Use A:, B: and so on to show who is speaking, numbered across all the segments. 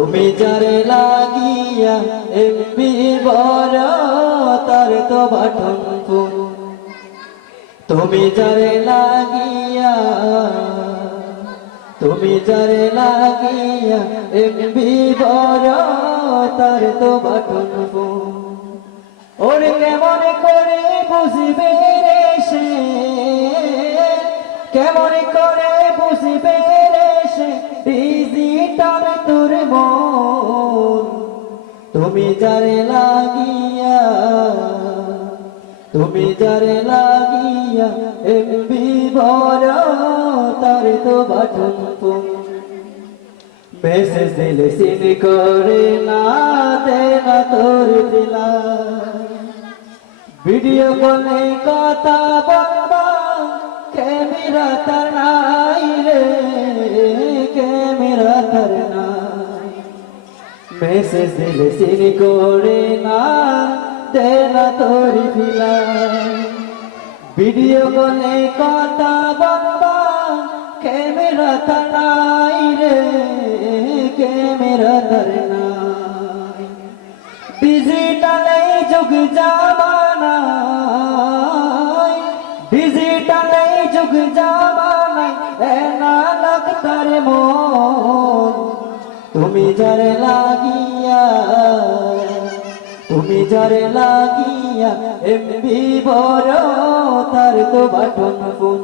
A: তুমি যারে লাগিয়া এমবি বড় তার তো বাটন তুমি যারে লাগিয়া, তুমি যারে লাগিয়া এমবি বড় তার তো বাটন ফোন ওরে কেমন করে বুঝবে রে সে? কেমন করে বুঝবে তুমি যারে লাগিয়া, তুমি যারে লাগিয়া, এমবি বড়, তার তো বাটন মেসেজ দিলে সিন করে না, দে না তোর দিলা। ভিডিও কলে কথা বলবা ক্যামেরা তার নাই রে ক্যামেরা মেসেজ দিলে সিন করে না দে না তোর দিলা ভিডিও কলে কথা বলবা, ক্যামেরা তার নাই রে, ক্যামেরা তার নাই। ডিজিটালে যুগ জামানায় ডিজিটালে যুগ জামানায় এনা লাগতার মন। তুমি যারে লাগিয়া, তুমি যারে লাগিয়া এমবি বড় তার তো বাটন ফোন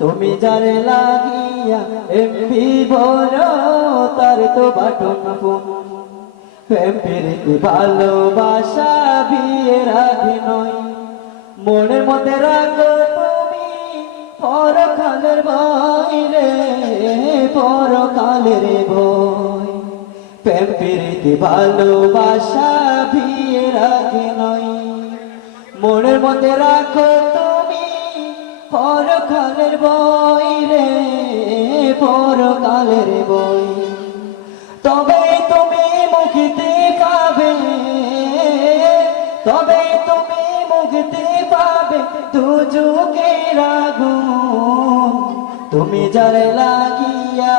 A: তুমি যারে লাগিয়া এমবি বড় তার তো বাটন ফোন প্রেম ভালোবাসা বিয়ের আগে নয় মনের মধ্যে রাখো তুমি পরকালের বই রে, পরকালের বই প্রীতি ভালোবাসা বিয়ের আগে নয় মনের মধ্যে রাখো তুমি পরকালের বই রে পরকালের বই। তবে তুমি মুক্তি পাবে, তবে তুমি মুক্তি পাবে দুজুকে রাগুন তুমি যারে লাগিয়া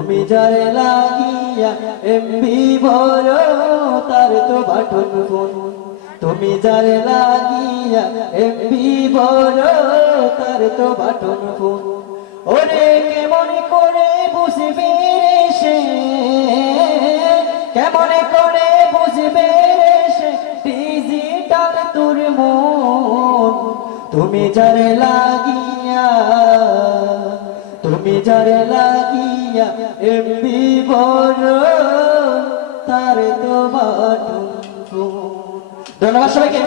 A: তুমি যারে লাগিয়া এমবি বড় তার তো বাটন ফোন। তুমি যারে লাগিয়া এমবি বড় তার তো বাটন ফোন। ওরে কেমন করে বুঝবে সে? কেমন করে বুঝবে সে? ডিজিটাল তোর মন। তুমি যারে লাগিয়া তুমি যারে লাগিয়া এমনি বড় তার তো ফোন ধন্যবাদ সবাইকে।